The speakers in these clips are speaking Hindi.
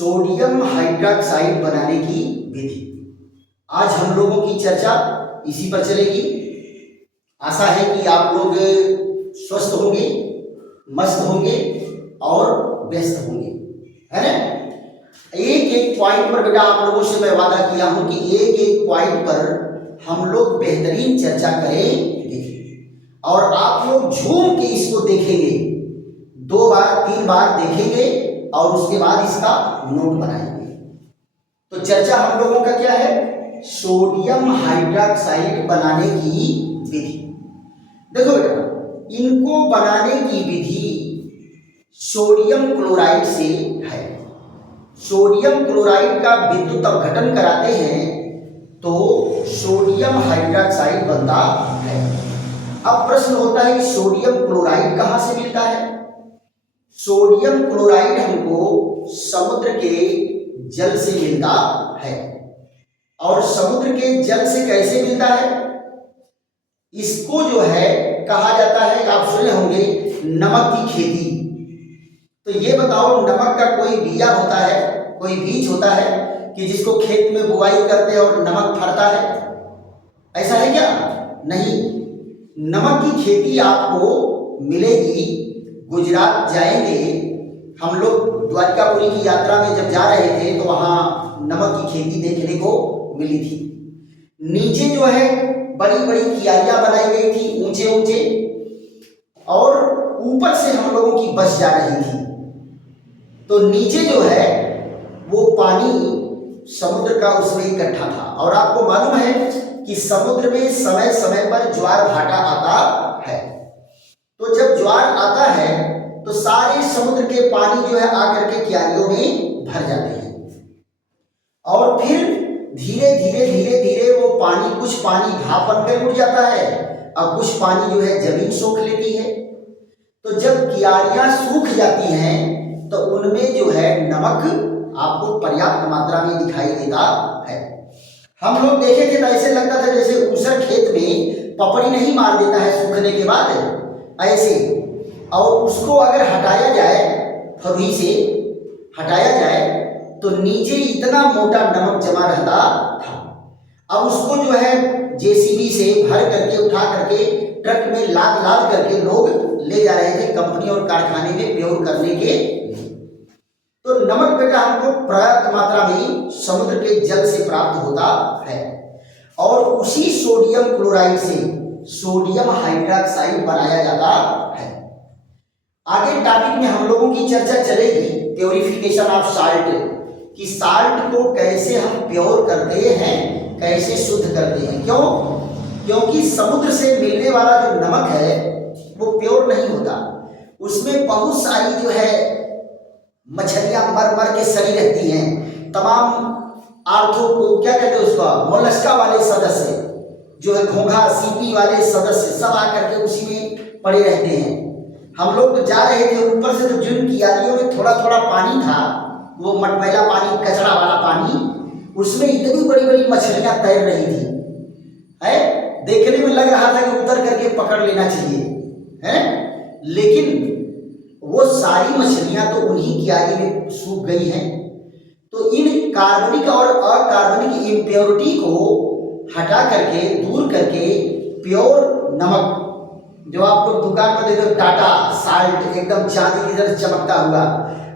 सोडियम हाइड्रोक्साइड बनाने की विधि। आज हम लोगों की चर्चा इसी पर चलेगी। आशा है कि आप लोग स्वस्थ होंगे, मस्त होंगे और व्यस्त होंगे, है ना। एक एक पॉइंट पर बेटा आप लोगों से मैं वादा किया हूं कि एक एक पॉइंट पर हम लोग बेहतरीन चर्चा करेंगे और आप लोग झूम के इसको देखेंगे, 2 बार 3 बार देखेंगे और उसके बाद इसका नोट बनाएंगे। तो चर्चा हम लोगों का क्या है? सोडियम हाइड्रोक्साइड बनाने की विधि। देखो बेटा, इनको बनाने की विधि सोडियम क्लोराइड से है। सोडियम क्लोराइड का विद्युत अपघटन कराते हैं तो सोडियम हाइड्रोक्साइड बनता है। अब प्रश्न होता है कि सोडियम क्लोराइड कहां से मिलता है? सोडियम क्लोराइड हमको समुद्र के जल से मिलता है। और समुद्र के जल से कैसे मिलता है? इसको जो है कहा जाता है, आप सुने होंगे, नमक की खेती। तो ये बताओ, नमक का कोई बिया होता है, कोई बीज होता है कि जिसको खेत में बुआई करते हैं और नमक फड़ता है? ऐसा है क्या? नहीं। नमक की खेती आपको मिलेगी, गुजरात जाएंगे हम लोग, द्वारकापुरी की यात्रा में जब जा रहे थे तो वहां नमक की खेती देखने को मिली थी। नीचे जो है बड़ी बड़ी क्यारियां बनाई गई थी, ऊंचे ऊंचे, और ऊपर से हम लोगों की बस जा रही थी। तो नीचे जो है वो पानी समुद्र का उसमें इकट्ठा था। और आपको मालूम है कि समुद्र में समय समय पर ज्वार भाटा आता है। तो जब ज्वार आता है तो सारे समुद्र के पानी जो है आकर के क्यारियों में भर जाते हैं और फिर धीरे धीरे धीरे धीरे वो पानी, कुछ पानी भाप बनकर उड़ जाता है और कुछ पानी जो है जमीन सोख लेती है। तो जब क्यारियां सूख जाती हैं तो उनमें जो है नमक आपको पर्याप्त मात्रा में दिखाई देता है। हम लोग देखे थे तो ऐसे लगता था जैसे ऊसर खेत में पपड़ी नहीं मार देता है सूखने के बाद, ऐसे। और उसको अगर हटाया जाए, फरुई से हटाया जाए, तो नीचे इतना मोटा नमक जमा रहता था। अब उसको जो है जेसीबी से भर करके, उठा करके ट्रक में लाद लाद करके लोग ले जा रहे थे कंपनी और कारखाने में प्योर करने के लिए। तो नमक बेटा हमको पर्याप्त मात्रा में समुद्र के जल से प्राप्त होता है और उसी सोडियम क्लोराइड से सोडियम हाइड्रोक्साइड बनाया जाता है। आगे टॉपिक में हम लोगों की चर्चा चलेगी प्योरिफिकेशन ऑफ साल्ट, कि साल्ट को कैसे हम प्योर करते हैं, कैसे शुद्ध करते हैं। क्यों? क्योंकि समुद्र से मिलने वाला जो नमक है वो प्योर नहीं होता। उसमें बहुत सारी जो है मछलियां मर मर के सड़ी रहती हैं। तमाम आर्थो को क्या कहते हैं उसका, मोलस्का वाले सदस्य जो है, घोंघा सीपी वाले सदस्य, सब आकर के उसी में पड़े रहते हैं। हम लोग तो जा रहे थे ऊपर से, तो जिन क्यारियों में थोड़ा थोड़ा पानी था, वो मटमैला पानी, कचरा वाला पानी, उसमें इतनी बड़ी बड़ी मछलियां तैर रही थी, है। देखने में लग रहा था कि उतर करके पकड़ लेना चाहिए, है। लेकिन वो सारी मछलियां तो उन्हीं क्यारी में सूख गई हैं। तो इन कार्बनिक और अकार्बनिक इम्प्योरिटी को हटा करके, दूर करके, प्योर नमक जो आप लोग दुकान पर देखते हो, टाटा साल्ट, एकदम चांदी की तरह चमकता हुआ,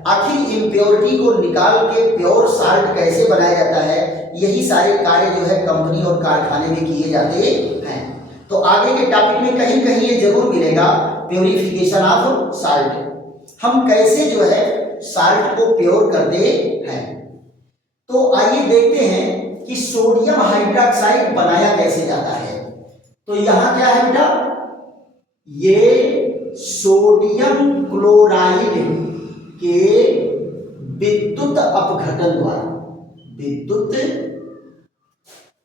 आखिर इम्प्योरिटी को निकाल के प्योर साल्ट कैसे बनाया जाता है, यही सारे कार्य जो है कंपनी और कारखाने में किए जाते हैं। तो आगे के टॉपिक में कहीं कहीं ये जरूर मिलेगा, प्योरिफिकेशन ऑफ साल्ट, हम कैसे जो है साल्ट को प्योर करते हैं। तो आइए देखते हैं कि सोडियम हाइड्रोक्साइड बनाया कैसे जाता है। तो यहां क्या है बेटा, ये सोडियम क्लोराइड के विद्युत अपघटन द्वारा, विद्युत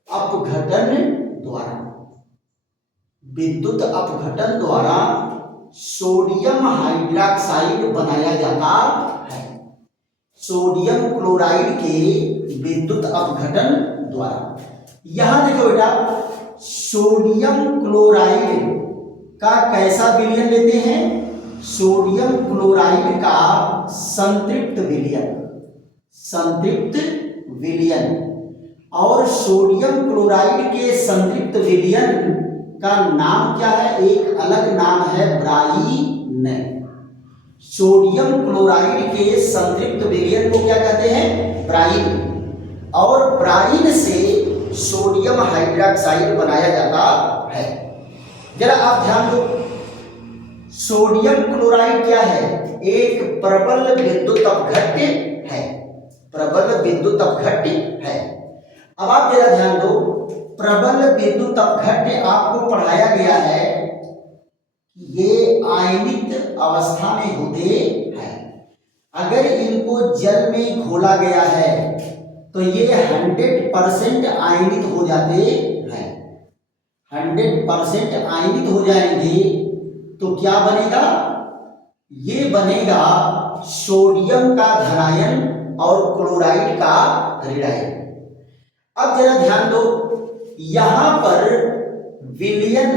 अपघटन द्वारा, विद्युत अपघटन द्वारा सोडियम हाइड्रोक्साइड बनाया जाता है। सोडियम क्लोराइड के विद्युत अपघटन द्वारा। यहां देखो बेटा, सोडियम क्लोराइड का कैसा विलयन लेते हैं? सोडियम क्लोराइड का संतृप्त विलयन, संतृप्त विलयन। और सोडियम क्लोराइड के संतृप्त विलयन का नाम क्या है? एक अलग नाम है ब्राइन। सोडियम क्लोराइड के संतृप्त विलयन को क्या कहते हैं? ब्राइन। और ब्राइन से सोडियम हाइड्रोक्साइड बनाया जाता है। जरा आप ध्यान दो, सोडियम क्लोराइड क्या है? एक प्रबल विद्युत अपघट्य है। प्रबल विद्युत अपघट्य है। अब आप जरा ध्यान दो, प्रबल विद्युत अपघट्य आपको पढ़ाया गया है, ये आयनित अवस्था में होते हैं। अगर इनको जल में घोला गया है तो ये 100% आयनित हो जाते हैं। 100% आयनित हो जाएंगे तो क्या बनेगा? ये बनेगा सोडियम का धनायन और क्लोराइड का ऋणायन। अब जरा ध्यान दो, यहां पर विलयन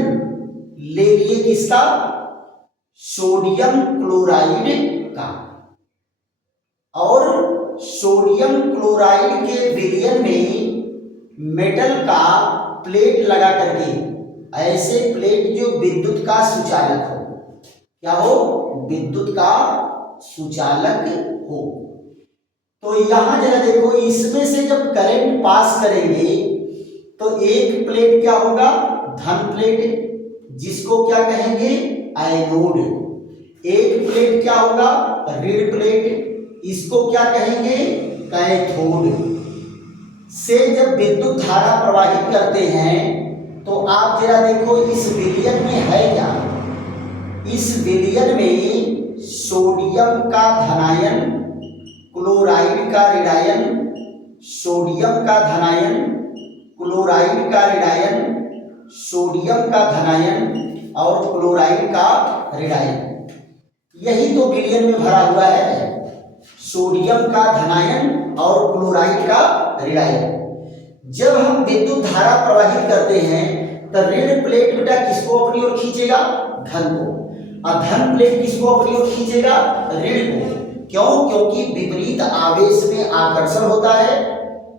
ले लिए किसका? सोडियम क्लोराइड का। और सोडियम क्लोराइड के विलयन में मेटल का प्लेट लगा करके, ऐसे प्लेट जो विद्युत का सुचालक हो, क्या हो? विद्युत का सुचालक हो। तो यहां जरा देखो, इसमें से जब करंट पास करेंगे तो एक प्लेट क्या होगा? धन प्लेट, जिसको क्या कहेंगे? एनोड। एक प्लेट क्या होगा? ऋण प्लेट, इसको क्या कहेंगे? कैथोड। से जब विद्युत धारा प्रवाहित करते हैं तो आप जरा देखो, इस विलयन में है क्या? इस विलयन में सोडियम का धनायन, क्लोराइड का ऋणायन, सोडियम का धनायन, क्लोराइड का ऋणायन, सोडियम का धनायन और क्लोराइड का ऋणायन। यही तो विलयन में भरा हुआ है, सोडियम का धनायन और क्लोराइड का ऋणायन। जब हम विद्युत धारा प्रवाहित करते हैं तो ऋण प्लेट बेटा किसको अपनी ओर खींचेगा? धन को। और धन प्लेट किसको अपनी ओर खींचेगा? ऋण को। क्यों? क्योंकि विपरीत आवेश में आकर्षण होता है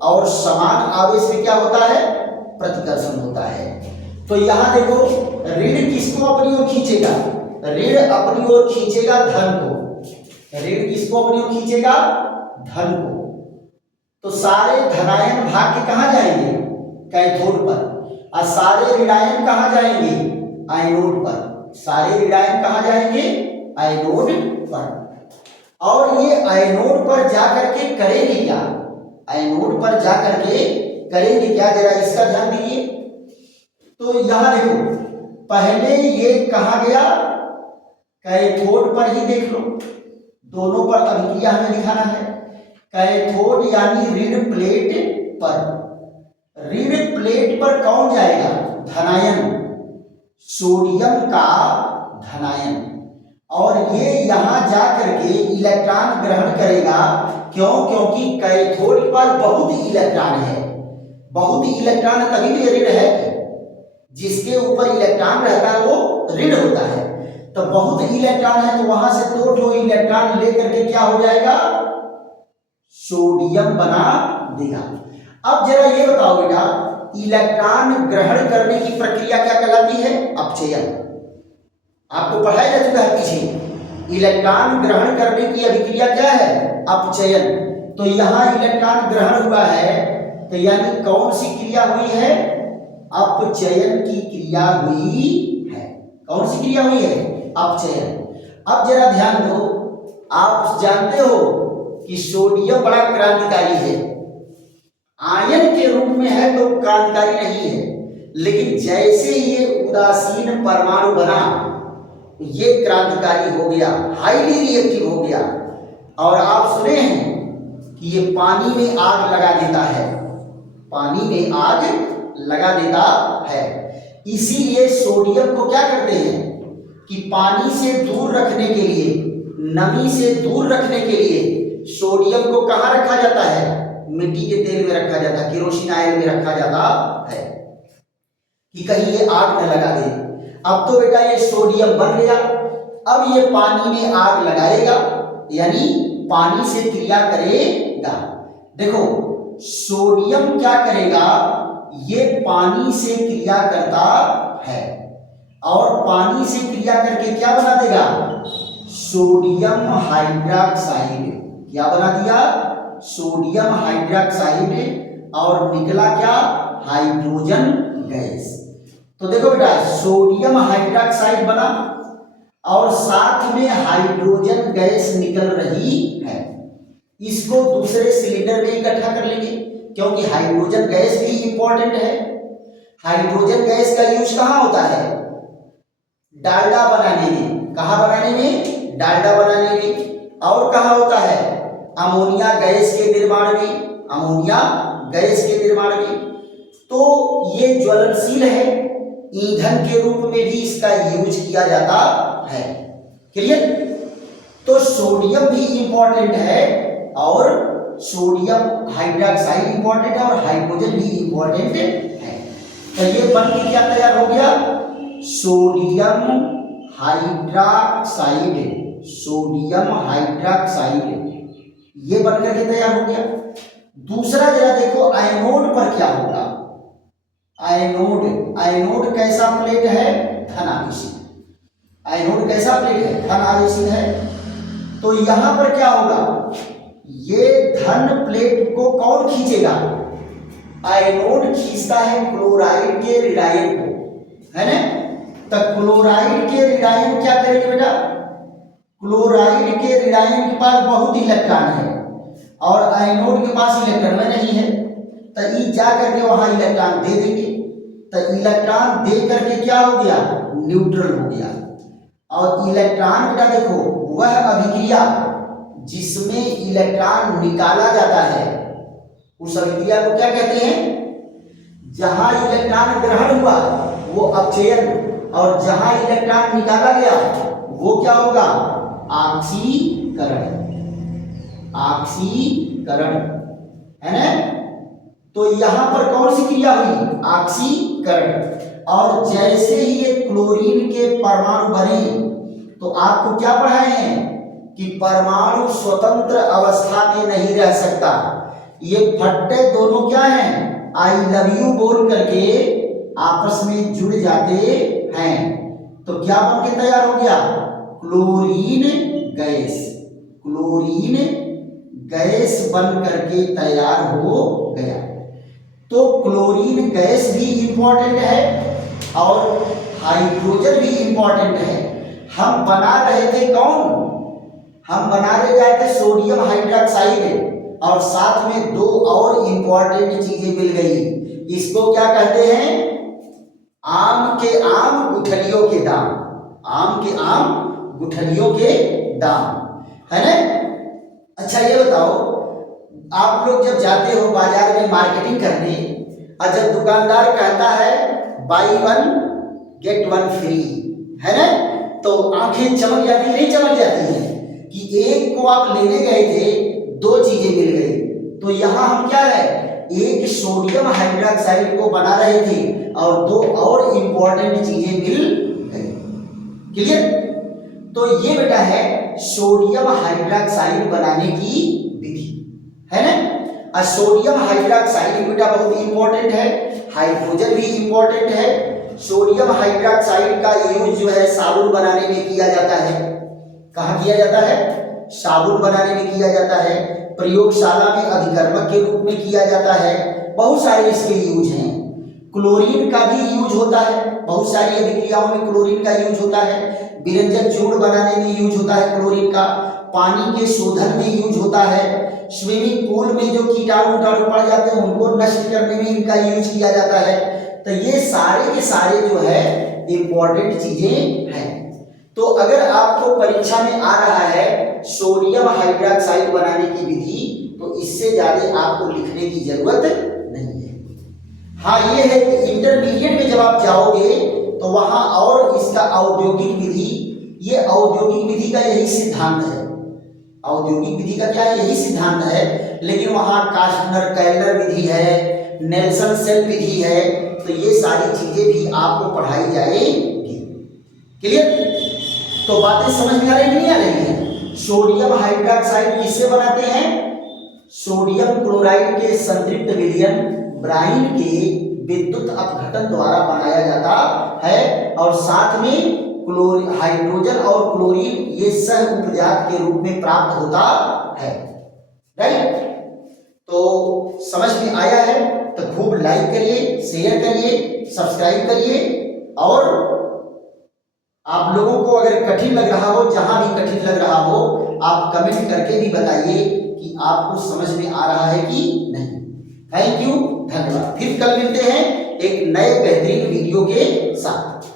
और समान आवेश में क्या होता है? प्रतिकर्षण होता है। तो यहां देखो, ऋण किसको अपनी ओर खींचेगा? ऋण अपनी ओर खींचेगा धन को। ऋण किसको अपनी ओर खींचेगा? धन को। तो सारे धनायन भाग के कहां जाएंगे? कैथोड पर। और सारे ऋणायन कहां जाएंगे? एनोड पर। सारे ऋणायन कहां जाएंगे? एनोड पर। और ये एनोड पर जाकर के करेंगे क्या? एनोड पर जाकर के करेंगे क्या? जरा इसका ध्यान दीजिए। तो यहां देखो, पहले ये कहां गया? कैथोड पर ही देख लो, दोनों पर अभिक्रिया हमें दिखाना है। कैथोड यानी ऋण प्लेट पर। ऋण प्लेट पर कौन जाएगा? धनायन, सोडियम का धनायन। और ये यहां जाकर के इलेक्ट्रॉन ग्रहण करेगा। क्यों? क्योंकि कैथोड पर बहुत इलेक्ट्रॉन है। बहुत इलेक्ट्रॉन तभी भी ऋण है। जिसके ऊपर इलेक्ट्रॉन रहता है वो ऋण होता है। तो बहुत इलेक्ट्रॉन है तो वहां से दो इलेक्ट्रॉन लेकर के क्या हो जाएगा? सोडियम बना देगा। अब जरा ये बताओ बेटा, इलेक्ट्रॉन ग्रहण करने की प्रक्रिया क्या कहलाती है? अपचयन। आपको पढ़ाया जा चुका है पीछे। इलेक्ट्रॉन ग्रहण करने की अभिक्रिया क्या है? अपचयन। तो यहां इलेक्ट्रॉन ग्रहण हुआ है तो यानी कौन सी क्रिया हुई है? अपचयन की क्रिया हुई है। कौन सी क्रिया हुई है? अपचयन। अब जरा ध्यान दो, आप जानते हो कि सोडियम बड़ा क्रांतिकारी है। आयन के रूप में है तो क्रांतिकारी नहीं है, लेकिन जैसे ये उदासीन परमाणु बना ये क्रांतिकारी हो गया, हाईली रिएक्टिव हो गया। और आप सुने हैं कि ये पानी में आग लगा देता है। पानी में आग लगा देता है। इसीलिए सोडियम को क्या करते हैं कि पानी से दूर रखने के लिए, नमी से दूर रखने के लिए सोडियम को कहां रखा जाता है? मिट्टी के तेल में रखा जाता है, केरोसिन ऑयल में रखा जाता है कि कहीं ये आग न लगा दे। अब तो बेटा ये सोडियम बन गया, अब ये पानी में आग लगाएगा यानी पानी से क्रिया करेगा। देखो सोडियम क्या करेगा, ये पानी से क्रिया करता है और पानी से क्रिया करके क्या बना देगा, सोडियम हाइड्रोक्साइड। क्या बना दिया, सोडियम हाइड्रोक्साइड, और निकला क्या, हाइड्रोजन गैस। तो देखो बेटा सोडियम हाइड्रोक्साइड बना और साथ में हाइड्रोजन गैस निकल रही है। इसको दूसरे सिलेंडर में इकट्ठा कर लेंगे क्योंकि हाइड्रोजन गैस भी इंपॉर्टेंट है। हाइड्रोजन गैस का यूज कहाँ होता है, डालडा बनाने में। कहाँ बनाने में, डालडा बनाने में। और कहाँ होता है, अमोनिया गैस के निर्माण में, अमोनिया गैस के निर्माण में। तो ये ज्वलनशील है, ईंधन के रूप में भी इसका यूज किया जाता है। क्लियर। तो सोडियम भी इंपॉर्टेंट है और सोडियम हाइड्रोक्साइड इंपॉर्टेंट है और हाइड्रोजन भी इंपॉर्टेंट है। तो ये बन के क्या तैयार हो गया, सोडियम हाइड्रोक्साइड, सोडियम हाइड्रोक्साइड ये बनकर के तैयार हो गया। दूसरा जरा देखो एनोड पर क्या होगा, एनोड, एनोड कैसा प्लेट है, धनावेशित। एनोड कैसा प्लेट है, धनावेशित है। तो यहां पर क्या होगा, ये धन प्लेट को कौन खींचेगा, एनोड खींचता है क्लोराइड के ऋणायन को, है ना। तो क्लोराइड के ऋणायन क्या करेंगे बेटा, क्लोराइड के ऋणायन के पास बहुत इलेक्ट्रॉन है और एनोड के पास इलेक्ट्रॉन नहीं है, तो ई जा करके वहां इलेक्ट्रॉन दे देंगे। तो इलेक्ट्रॉन दे करके क्या हो गया, न्यूट्रल हो गया। और इलेक्ट्रॉन बेटा देखो वह अभिक्रिया जिसमें इलेक्ट्रॉन निकाला जाता है उस अभिक्रिया को क्या कहते हैं, जहां इलेक्ट्रॉन ग्रहण हुआ वो अपचयन और जहां इलेक्ट्रॉन निकाला गया वो क्या होगा, ऑक्सीकरण, ऑक्सीकरण, है ना। तो यहां पर कौन सी क्रिया हुई, ऑक्सीकरण। और जैसे ही ये क्लोरीन के परमाणु बने तो आपको क्या पढ़ाए हैं कि परमाणु स्वतंत्र अवस्था में नहीं रह सकता। ये फट्टे दोनों क्या हैं, आई लव यू बोल करके आपस में जुड़ जाते हैं। तो क्या बन के तैयार हो गया, क्लोरीन गैस, क्लोरीन गैस बन करके तैयार हो गया। तो क्लोरीन गैस भी इंपॉर्टेंट है और हाइड्रोजन भी इंपॉर्टेंट है। हम बना रहे थे कौन, हम बना रहे जाए थे सोडियम हाइड्रोक्साइड और साथ में दो और इंपॉर्टेंट चीजें मिल गई। इसको क्या कहते हैं, आम के आम गुठलियों के दाम, आम के आम गुठलियों के दाम, है ना। अच्छा ये बताओ, आप लोग जब जाते हो बाजार में मार्केटिंग करने और जब दुकानदार कहता है by one get one free, है ना, तो आंखें चमक जाती नहीं चमक जाती है कि एक को आप लेने गए थे दो चीजें मिल गई। तो यहां हम क्या है, एक सोडियम हाइड्रोक्साइड को बना रहे थे और दो और इंपॉर्टेंट चीजें मिल गई। क्लियर। तो ये बेटा है सोडियम हाइड्रोक्साइड बनाने की विधि, है ना। और सोडियम हाइड्रोक्साइड बेटा बहुत इंपॉर्टेंट है, हाइड्रोजन भी इंपॉर्टेंट है। सोडियम हाइड्रोक्साइड का यूज जो है साबुन बनाने में किया जाता है। कहाँ किया जाता है, साबुन बनाने में किया जाता है, प्रयोगशाला में अभिकर्मक के रूप में किया जाता है। बहुत सारे इसके यूज हैं। क्लोरीन का भी यूज होता है, बहुत सारी अभिक्रियाओं में क्लोरीन का यूज होता है। व्यंजन चूर्ण बनाने में यूज होता है क्लोरीन का, पानी के शोधन में यूज होता है, स्विमिंग पूल में जो कीटाणु पड़ जाते हैं उनको नष्ट करने में इनका यूज किया जाता है। तो ये सारे के सारे जो है इंपॉर्टेंट चीजें हैं। तो अगर आपको परीक्षा में आ रहा है सोडियम हाइड्रोक्साइड बनाने की विधि, तो इससे ज्यादा आपको लिखने की जरूरत नहीं है। हाँ ये है कि इंटरमीडिएट में जब आप जाओगे तो वहां और इसका औद्योगिक विधि, ये औद्योगिक विधि का यही सिद्धांत है, औद्योगिक विधि का क्या है, यही सिद्धांत है। लेकिन वहां कास्टनर कैलर विधि है, नेल्सन सेल विधि है, तो ये सारी चीजें भी आपको पढ़ाई जाएगी। क्लियर। तो बातें समझ में आ रही नहीं आ रही है। सोडियम हाइड्रोक्साइड किससे बनाते हैं? सोडियम क्लोराइड के संतृप्त विलयन ब्राइन के विद्युत अपघटन द्वारा बनाया जाता है और साथ में हाइड्रोजन और क्लोरीन ये सह उपजात के रूप में प्राप्त होता है। राइट, तो समझ में आया है तो खूब लाइक करिए, शेयर करिए, सब्सक्राइब करिए और आप लोगों को अगर कठिन लग रहा हो, जहां भी कठिन लग रहा हो, आप कमेंट करके भी बताइए कि आपको समझ में आ रहा है कि नहीं। थैंक यू, धन्यवाद। फिर कल मिलते हैं एक नए बेहतरीन वीडियो के साथ।